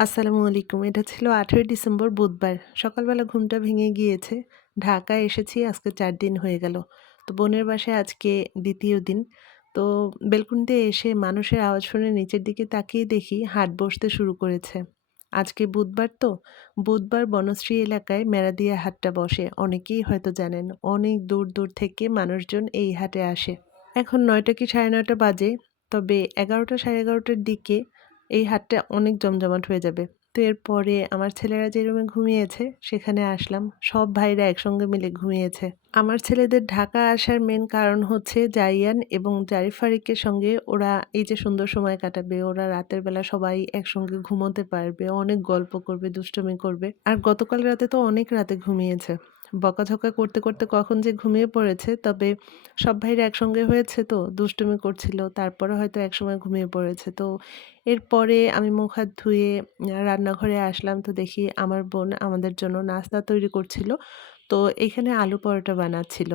আসসালামু আলাইকুম। এটা ছিল ১৮ই ডিসেম্বর বুধবার। সকালবেলা ঘুমটা ভেঙে গিয়েছে। ঢাকায় এসেছি আজকে চার দিন হয়ে গেল। তো বোনের বাসায় আজকে দ্বিতীয় দিন। তো বেলকনিতে এসে মানুষের আওয়াজ শুনে নিচের দিকে তাকিয়ে দেখি হাট বসতে শুরু করেছে। আজকে বুধবার তো, বুধবার বনশ্রী এলাকায় মেরাদিয়া হাটটা বসে। অনেকেই হয়তো জানেন। অনেক দূর, দূর থেকে মানুষজন এই হাটে আসে। এখন নয়টা কি ৯:৩০ বাজে। তবে এগারোটা সাড়ে এগারোটার দিকে এই হাটটা অনেক জমজমাট হয়ে যাবে। তো এরপরে আমার ছেলেরা যে রুমে ঘুমিয়েছে সেখানে আসলাম। সব ভাইরা একসঙ্গে মিলে ঘুমিয়েছে। আমার ছেলেদের ঢাকা আসার মেন কারণ হচ্ছে জাইয়ান এবং জারিফ ফারিকের সঙ্গে ওরা এই যে সুন্দর সময় কাটাবে। ওরা রাতের বেলা সবাই একসঙ্গে ঘুমোতে পারবে। অনেক গল্প করবে, দুষ্টুমি করবে। আর গতকাল রাতে তো অনেক রাতে ঘুমিয়েছে। বকাঝকা করতে, করতে কখন যে ঘুমিয়ে পড়েছে তবে সব ভাইরা একসঙ্গে হয়েছে তো দুষ্টুমি করছিল। তারপরে হয়তো একসময় ঘুমিয়ে পড়েছে। তো এরপরে আমি মুখ হাত ধুয়ে রান্নাঘরে আসলাম তো দেখি আমার বোন আমাদের জন্য নাস্তা তৈরি করছিল। তো এখানে আলু পরোটা বানাচ্ছিল।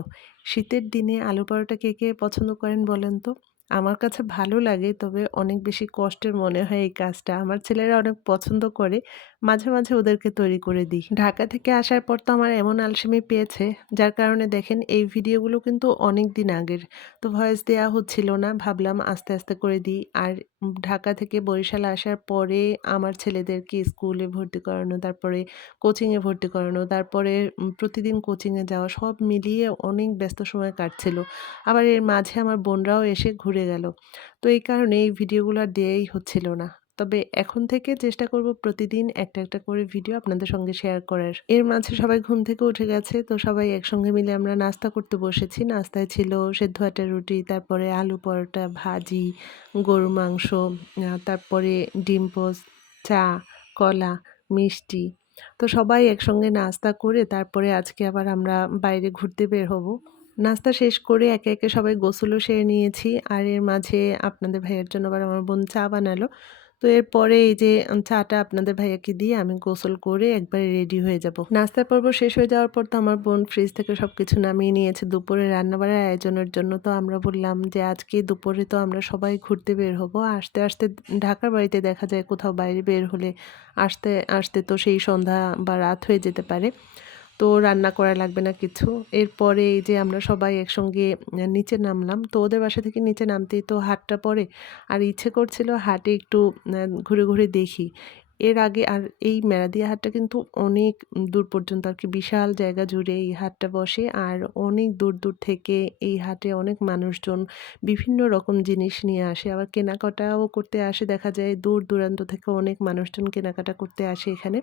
শীতের দিনে আলু পরোটা কে, কে পছন্দ করেন বলেন তো? আমার কাছে ভালো লাগে তবে অনেক বেশি কষ্টের মনে হয় এই কাজটা। আমার ছেলেরা অনেক পছন্দ করে। মাঝে, মাঝে ওদেরকে তৈরি করে দিই। ঢাকা থেকে আসার পর তো আমার এমন আলসেমি পেয়েছে যার কারণে দেখেন এই ভিডিওগুলো কিন্তু অনেক দিন আগের। তো ভয়েস দেওয়া হচ্ছিল না। ভাবলাম আস্তে, আস্তে করে দিই। আর ঢাকা থেকে বরিশাল আসার পরে আমার ছেলেদেরকে স্কুলে ভর্তি করানো, তারপরে কোচিংয়ে ভর্তি করানো, তারপরে প্রতিদিন কোচিংয়ে যাওয়া সব মিলিয়ে অনেক ব্যস্ত সময় কাটছিল। আবার এর মাঝে আমার বোনরাও এসে ঘুরে গেল। তো এই কারণে এই ভিডিওগুলো দেয়াই হচ্ছিল না। তবে এখন থেকে চেষ্টা করব প্রতিদিন একটা, একটা করে ভিডিও আপনাদের সঙ্গে শেয়ার করার। এর মাঝে সবাই ঘুম থেকে উঠে গেছে তো সবাই একসঙ্গে মিলে আমরা নাস্তা করতে বসেছি। নাস্তায় ছিল সেদ্ধ আটা রুটি, তারপরে আলু পরোটা, ভাজি, গরুর মাংস, তারপরে ডিম পোস্ট, চা, কলা, মিষ্টি। তো সবাই একসঙ্গে নাস্তা করে তারপরে আজকে আবার আমরা বাইরে ঘুরতে বের হব। নাস্তা শেষ করে একে, একে সবাই গোসলও সেরে নিয়েছি। আর এর মাঝে আপনাদের ভাইয়ের জন্য আবার আমার বোন চা বানালো। তো এরপরে এই যে চাটা আপনাদের ভাইয়াকে দিয়ে আমি গোসল করে একবারে রেডি হয়ে যাব। নাস্তার পর্ব শেষ হয়ে যাওয়ার পর তো আমার বোন ফ্রিজ থেকে সব কিছু নামিয়ে নিয়েছে দুপুরে রান্নাবাড়ার আয়োজনের জন্য। তো আমরা বললাম যে আজকে দুপুরে তো আমরা সবাই ঘুরতে বের হব। আসতে, আসতে ঢাকার বাড়িতে দেখা যায় কোথাও বাইরে বের হলে আসতে, আসতে তো সেই সন্ধ্যা বা রাত হয়ে যেতে পারে। তো রান্না করা লাগবে না কিছু। এরপরে এই যে আমরা সবাই একসঙ্গে নিচে নামলাম। তো ওদের বাসা থেকে নিচে নামতেই তো হাটটা পড়ে। আর ইচ্ছে করছিল হাটে একটু ঘুরে, ঘুরে দেখি। এর আগে আর এই মেরাদিয়া হাটটা কিন্তু অনেক দূর পর্যন্ত আর কি বিশাল জায়গা জুড়ে এই হাটটা বসে। আর অনেক দূর, দূর থেকে এই হাটে অনেক মানুষজন বিভিন্ন রকম জিনিস নিয়ে আসে। আবার কেনাকাটাও করতে আসে দেখা যায় দূর দূরান্ত থেকে অনেক মানুষজন কেনাকাটা করতে আসে এখানে।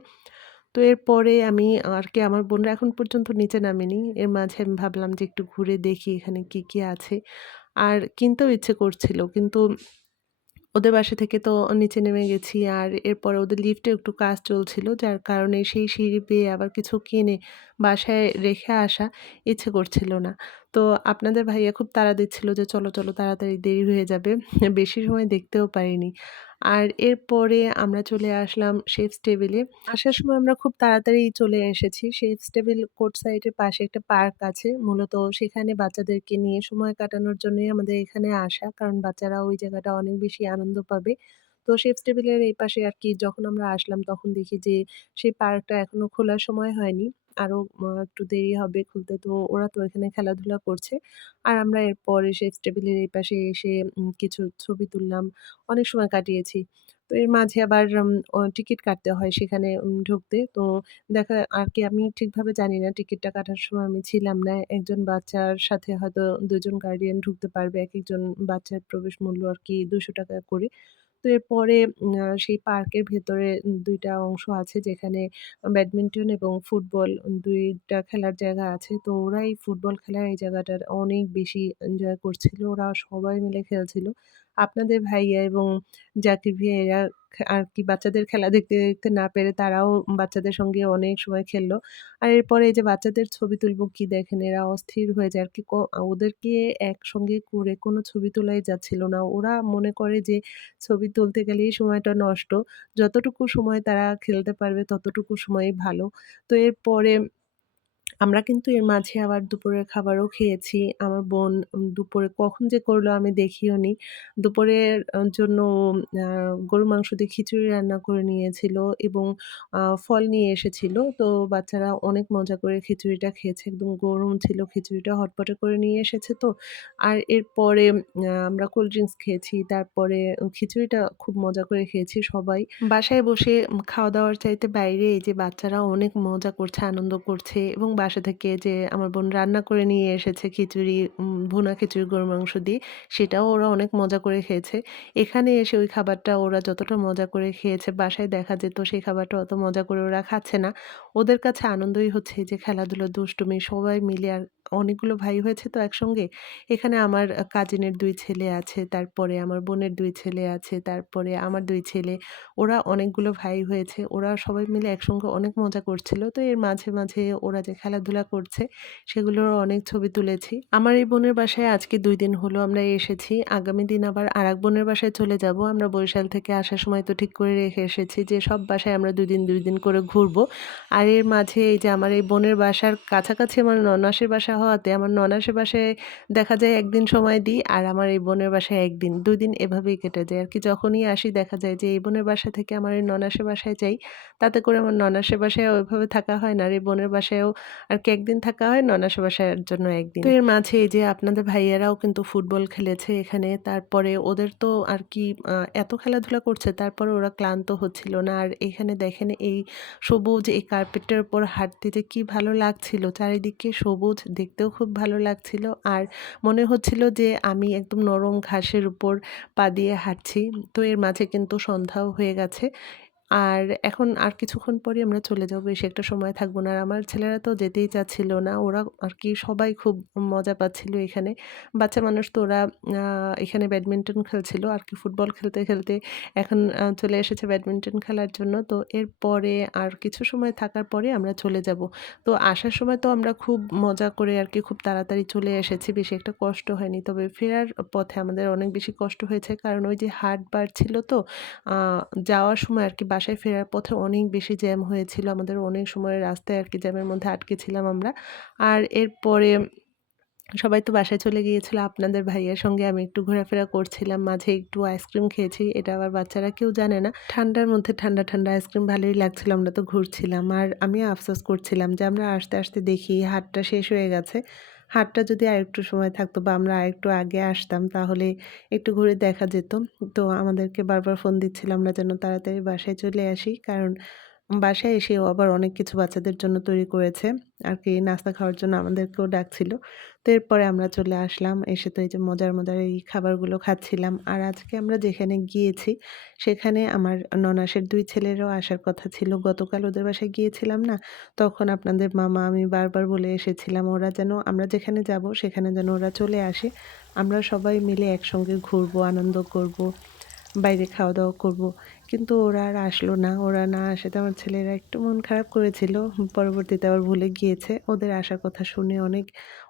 তো এরপরে আমি আর কি আমার বোনরা এখন পর্যন্ত নিচে নামেনি। এর মাঝে আমি ভাবলাম যে একটু ঘুরে দেখি এখানে কি, কি আছে। আর কিনতেও ইচ্ছে করছিল। কিন্তু ওদের বাসা থেকে তো নিচে নেমে গেছি। আর এরপরে ওদের লিফটে একটু কাজ চলছিল। যার কারণে সেই সিঁড়ি পেয়ে আবার কিছু কিনে বাসায় রেখে আসা ইচ্ছে করছিল না। তো আপনাদের ভাইয়া খুব তাড়া দিচ্ছিল যে, "চলো, চলো তাড়াতাড়ি দেরি হয়ে যাবে।" বেশি সময় দেখতেও পারিনি। আর এরপরে আমরা চলে আসলাম শেফস টেবিলে। আসার সময় আমরা খুব তাড়াতাড়ি চলে এসেছি। শেফস টেবিল কোর্ট সাইডের পাশে একটা পার্ক আছে। মূলত সেখানে বাচ্চাদেরকে নিয়ে সময় কাটানোর জন্যই আমাদের এখানে আসা। কারণ বাচ্চারা ওই জায়গাটা অনেক বেশি আনন্দ পাবে। তো শেফস টেবিলের এই পাশে আর কি যখন আমরা আসলাম তখন দেখি যে সেই পার্কটা এখনও খোলার সময় হয়নি। আরও আ একটু দেরি হবে খুলতে। তো ওরা তো এখানে খেলাধুলা করছে। আর আমরা এরপরে এসে টেবিলের এই পাশে এসে কিছু ছবি তুললাম। অনেক সময় কাটিয়েছি। তো এর মাঝে আবার টিকিট কাটতে হয় সেখানে ঢুকতে। তো দেখা আর কি আমি ঠিকভাবে জানি না, টিকিটটা কাটার সময় আমি ছিলাম না। একজন বাচ্চার সাথে হয়তো দুজন গার্ডিয়ান ঢুকতে পারবে। এক একজন বাচ্চার প্রবেশ মূল্য আর কি দুশো টাকা করে। তো এরপরে সেই পার্কের ভেতরে দুইটা অংশ আছে যেখানে ব্যাডমিন্টন এবং ফুটবল দুইটা খেলার জায়গা আছে। তো ওরা এই ফুটবল খেলার এই জায়গাটার অনেক বেশি এনজয় করছিল। ওরা সবাই মিলে খেলছিল। আপনাদের ভাইয়া এবং জাকির ভাইয়া এরা আর কি বাচ্চাদের খেলা দেখতে, দেখতে না পেরে তারাও বাচ্চাদের সঙ্গে অনেক সময় খেললো আর এরপরে এই যে বাচ্চাদের ছবি তুলবো কি দেখেন এরা অস্থির হয়ে যায় আরকি ক ওদেরকে একসঙ্গে করে কোনো ছবি তোলাই যাচ্ছিল না। ওরা মনে করে যে ছবি তুলতে গেলেই সময়টা নষ্ট। যতটুকু সময় তারা খেলতে পারবে ততটুকু সময়ই ভালো। তো এরপরে আমরা কিন্তু এর মাঝে আবার দুপুরের খাবারও খেয়েছি। আমার বোন দুপুরে কখন যে করল আমি দেখিও নি দুপুরের জন্য আ গরুর মাংস দিয়ে খিচুড়ি রান্না করে নিয়েছিল এবং ফল নিয়ে এসেছিল। তো বাচ্চারা অনেক মজা করে খিচুড়িটা খেয়েছে। একদম গরম ছিল খিচুড়িটা হটপটে করে নিয়ে এসেছে তো। আর এরপরে আমরা কোল্ড ড্রিঙ্কস খেয়েছি। তারপরে খিচুড়িটা খুব মজা করে খেয়েছি সবাই। বাসায় বসে খাওয়া-দাওয়ার চাইতে বাইরে এই যে বাচ্চারা অনেক মজা করছে, আনন্দ করছে এবং বাসা থেকে যে আমার বোন রান্না করে নিয়ে এসেছে খিচুড়ি, ভুনা খিচুড়ি গরুর মাংস দিয়ে, সেটাও ওরা অনেক মজা করে খেয়েছে। এখানে এসে ওই খাবারটা ওরা যতটা মজা করে খেয়েছে, বাসায় দেখা যেত সেই খাবারটা অত মজা করে ওরা খাচ্ছে না। ওদের কাছে আনন্দই হচ্ছে যে খেলাধুলো দুষ্টুমি সবাই মিলে আর অনেকগুলো ভাই হয়েছে তো একসঙ্গে। এখানে আমার কাজিনের দুই ছেলে আছে, তারপরে আমার বোনের দুই ছেলে আছে, তারপরে আমার দুই ছেলে। ওরা অনেকগুলো ভাই হয়েছে। ওরা সবাই মিলে একসঙ্গে অনেক মজা করছিল। তো এর মাঝে, মাঝে ওরা যে খেলাধুলা করছে সেগুলোর অনেক ছবি তুলেছি। আমার এই বোনের বাসায় আজকে দুই দিন হলো আমরা এসেছি। আগামী দিন আবার আর এক বোনের বাসায় চলে যাব। আমরা বরিশাল থেকে আসার সময় তো ঠিক করে রেখে এসেছি যে সব বাসায় আমরা ২ দিন, দুই দিন করে ঘুরবো। আর এর মাঝে এই যে আমার এই বোনের বাসার কাছাকাছি আমার ননাসের বাসা হওয়াতে আমার ননাসের বাসায় দেখা যায় একদিন সময় দিই আর আমার এই বোনের বাসায় একদিন দুই দিন এভাবেই কেটে যায়। আর কি যখনই আসি দেখা যায় যে এই বোনের বাসা থেকে আমার এই ননাসের বাসায় যাই। তাতে করে আমার ননাসের বাসায় ওইভাবে থাকা হয় না। আর এই বোনের বাসায়ও আর কি একদিন থাকা হয়, ননাসের বাসার জন্য একদিন তো এর মাঝে এই যে আপনাদের ভাইয়েরাও কিন্তু ফুটবল খেলেছে এখানে। তারপরে ওদের তো আর কি এত খেলাধুলা করছে তারপরে ওরা ক্লান্ত হচ্ছিল না। আর এখানে দেখেন এই সবুজ এই কার্পেটের উপর হাঁটতে যে কী ভালো লাগছিল। চারিদিকে সবুজ দেখতেও খুব ভালো লাগছিল। আর মনে হচ্ছিল যে আমি একদম নরম ঘাসের উপর পা দিয়ে হাঁটছি। তো এর মাঝে কিন্তু সন্ধ্যাও হয়ে গেছে। আর এখন আর কিছুক্ষণ পরেই আমরা চলে যাব। বেশি একটা সময় থাকব না। আর আমার ছেলেরা তো যেতেই চাচ্ছিল না। ওরা আর কি সবাই খুব মজা পাচ্ছিল এখানে। বাচ্চা মানুষ তো ওরা এখানে ব্যাডমিন্টন খেলছিল আর কি ফুটবল খেলতে, খেলতে এখন চলে এসেছে ব্যাডমিন্টন খেলার জন্য। তো এরপরে আর কিছু সময় থাকার পরে আমরা চলে যাব। তো আসার সময় তো আমরা খুব মজা করে আর কি খুব তাড়াতাড়ি চলে এসেছি। বেশি একটা কষ্ট হয়নি। তবে ফেরার পথে আমাদের অনেক বেশি কষ্ট হয়েছে। কারণ ওই যে হাট-বার ছিল তো যাওয়ার সময় আর কি বাসায় ফেরার পথে অনেক বেশি জ্যাম হয়েছিল। আমাদের অনেক সময় রাস্তায় আর কি জ্যামের মধ্যে আটকে ছিলাম আমরা। আর এরপরে সবাই তো বাসায় চলে গিয়েছিল। আপনাদের ভাইয়ার সঙ্গে আমি একটু ঘোরাফেরা করছিলাম। মাঝে একটু আইসক্রিম খেয়েছি। এটা আবার বাচ্চারা কেউ জানে না। ঠান্ডার মধ্যে ঠান্ডা, ঠান্ডা আইসক্রিম ভালোই লাগছিল। আমরা তো ঘুরছিলাম। আর আমি আফসোস করছিলাম যে আমরা আসতে, আসতে দেখি হাটটা শেষ হয়ে গেছে। হাটটা যদি আরেকটু সময় থাকতো বা আমরা আরেকটু আগে আসতাম, তাহলে একটু ঘুরে দেখা যেত। তো আমাদেরকে বারবার ফোন দিচ্ছিল আমরা যেন তাড়াতাড়ি বাসায় চলে আসি। কারণ বাসায় এসেও আবার অনেক কিছু বাচ্চাদের জন্য তৈরি করেছে। আর কি নাস্তা খাওয়ার জন্য আমাদেরকেও ডাকছিল। তো এরপরে আমরা চলে আসলাম। এসে তো এই যে মজার, মজার এই খাবারগুলো খাচ্ছিলাম। আর আজকে আমরা যেখানে গিয়েছি সেখানে আমার ননাসের দুই ছেলেরও আসার কথা ছিল। গতকাল ওদের বাসায় গিয়েছিলাম না? তখন আপনাদের মামা আমি বারবার বলে এসেছিলাম ওরা যেন আমরা যেখানে যাব সেখানে যেন ওরা চলে আসে। আমরা সবাই মিলে একসঙ্গে ঘুরবো, আনন্দ করব, বাইরে খাওয়া-দাওয়া করব। কিন্তু ওরা আর আসলো না। ওরা না আসাতে আমার ছেলেরা একটু মন খারাপ করেছিল। পরবর্তীতে আবার ভুলে গিয়েছে। ওদের আসার কথা শুনে অনেক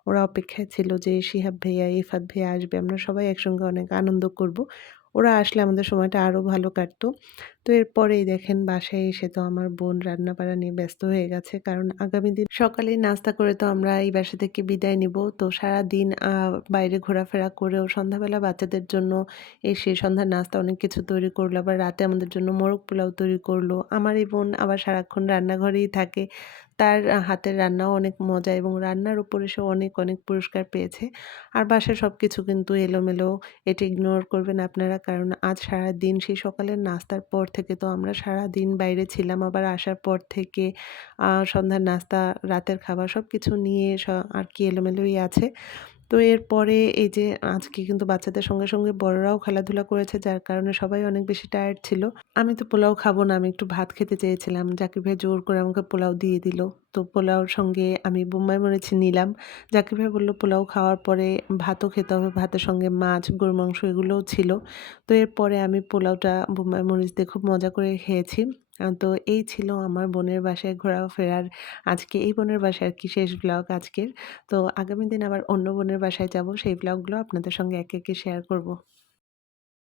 ওরা অপেক্ষায় ছিল যে শিহাব ভাইয়া, ইফাত ভাইয়া আসবে। আমরা সবাই একসঙ্গে অনেক আনন্দ করব। ওরা আসলে আমাদের সময়টা আরও ভালো কাটতো। তো এরপরেই দেখেন বাসায় এসে তো আমার বোন রান্না-বাড়া নিয়ে ব্যস্ত হয়ে গেছে। কারণ আগামী দিন সকালেই নাস্তা করে তো আমরা এই বাসা থেকে বিদায় নিব। তো সারাদিন আ বাইরে ঘোরাফেরা করেও সন্ধ্যাবেলা বাচ্চাদের জন্য এসে সন্ধ্যার নাস্তা অনেক কিছু তৈরি করল। আবার রাতে আমাদের জন্য মোরগ পোলাও তৈরি করল। আমার এই বোন আবার সারাক্ষণ রান্নাঘরেই থাকে। তার হাতের রান্নাও অনেক মজা এবং রান্নার উপরে সে অনেক, অনেক পুরস্কার পেয়েছে। আর বাসায় সবকিছু কিন্তু এলোমেলো। এটা ইগনোর করবেন আপনারা। কারণ আজ সারাদিন সেই সকালের নাস্তার পর থেকে তো আমরা সারা দিন বাইরে ছিলাম। আবার আসার পর থেকে সন্ধ্যার নাস্তা, রাতের খাবার সব কিছু নিয়ে আর কি এলোমেলোই আছে। তো এরপরে এই যে আজকে কিন্তু বাচ্চাদের সঙ্গে, সঙ্গে বড়রাও খেলাধুলা করেছে যার কারণে সবাই অনেক বেশি টায়ার্ড ছিল। আমি তো পোলাও খাব না, আমি একটু ভাত খেতে চেয়েছিলাম। জাকির ভাই জোর করে আমাকে পোলাও দিয়ে দিল। তো পোলাওর সঙ্গে আমি বোম্বাই মরিচ নিলাম। জাকির ভাই বলল পোলাও খাওয়ার পরে ভাতও খেতে হবে। ভাতের সঙ্গে মাছ, গরুর মাংস এগুলোও ছিল। তো এরপরে আমি পোলাওটা বোম্বাই মরিচ দিয়ে খুব মজা করে খেয়েছি। তো এই ছিল আমার বোনের বাসায় ঘোরাফেরার আজকে এই বোনের বাসায় আর কি শেষ ব্লগ আজকের। তো আগামী দিন আবার অন্য বোনের বাসায় যাব। সেই ব্লগগুলো আপনাদের সঙ্গে একে, একে শেয়ার করব।